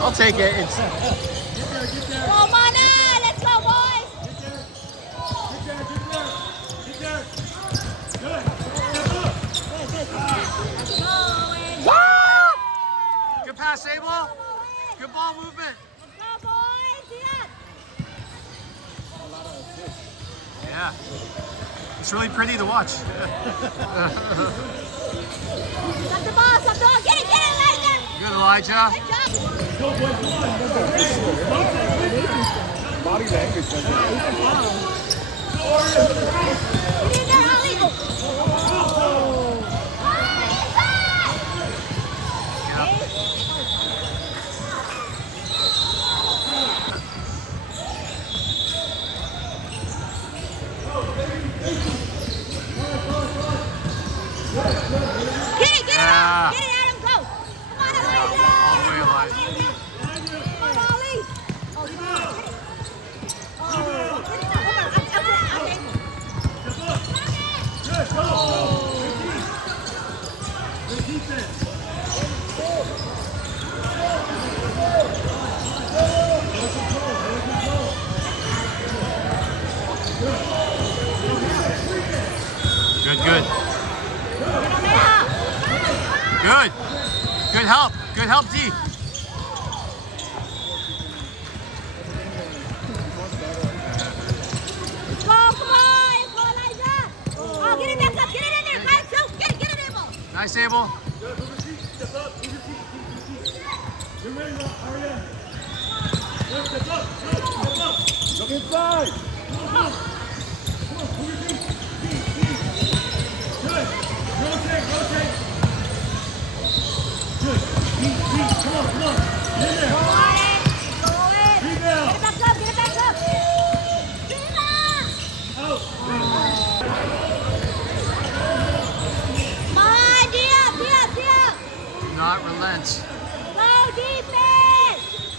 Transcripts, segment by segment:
I'll take it. It's Go, Mana! Let's go, boys! good pass, Abel. Good ball movement. Let's go, boys! Yeah. Yeah. It's really pretty to watch. Stop the ball, stop the ball. Get it, Elijah! Good, Elijah. Good job. Body language. Get in there, Ollie. Get it, Yeah. Get it, Adam, go. Come on, Elijah. All the way, Elijah. Come on, Ollie. Oh, get it. Oh, get it. Come on, Good, good. Good. Good help. Good help, D. Go, come on, Elijah. Oh, get it back up. Get it in there. Guys, go. Get it in there. Nice, Abel. Look inside. Do not relent. Go defense!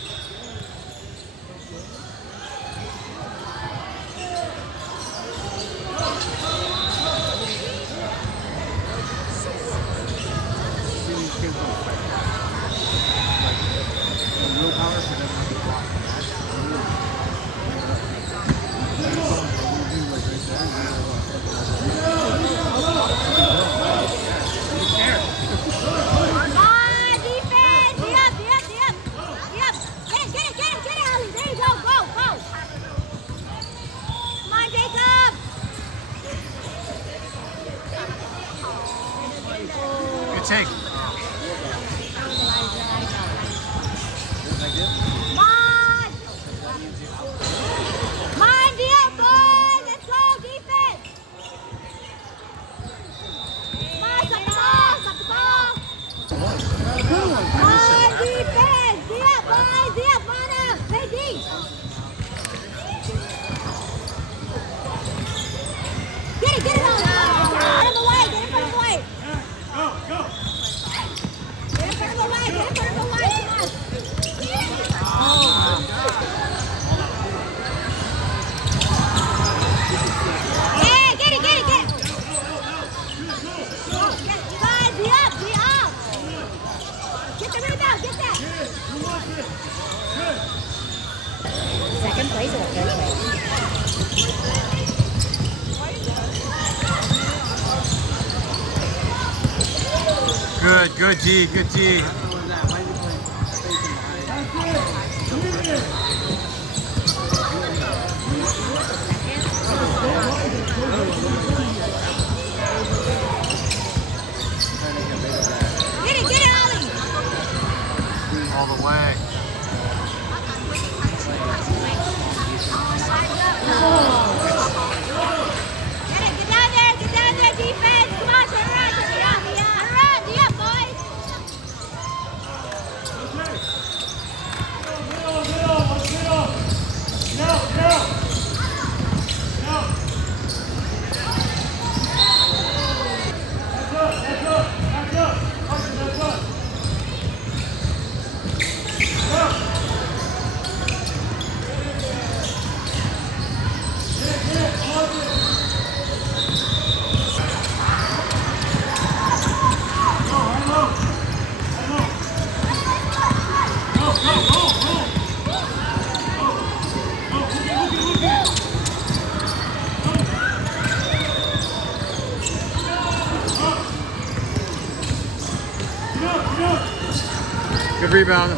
Willpower for them to block. On defense! Yep. Get it, Ollie. There you go. Go. Come on, Jacob. Good take. Come on, boys. Let's go, defense. Come on, stop the ball. Come on, defense. Boys. Mana. Hey, D. Get it on. Get him away. Get him away. Come on. Hey, get it. Guys, be up. Get the rebound, get that. Second place or third place? Good D. Good D. Get it, Ollie. All the way. Get down there, defense. Come on, turn around, boys. Good rebound.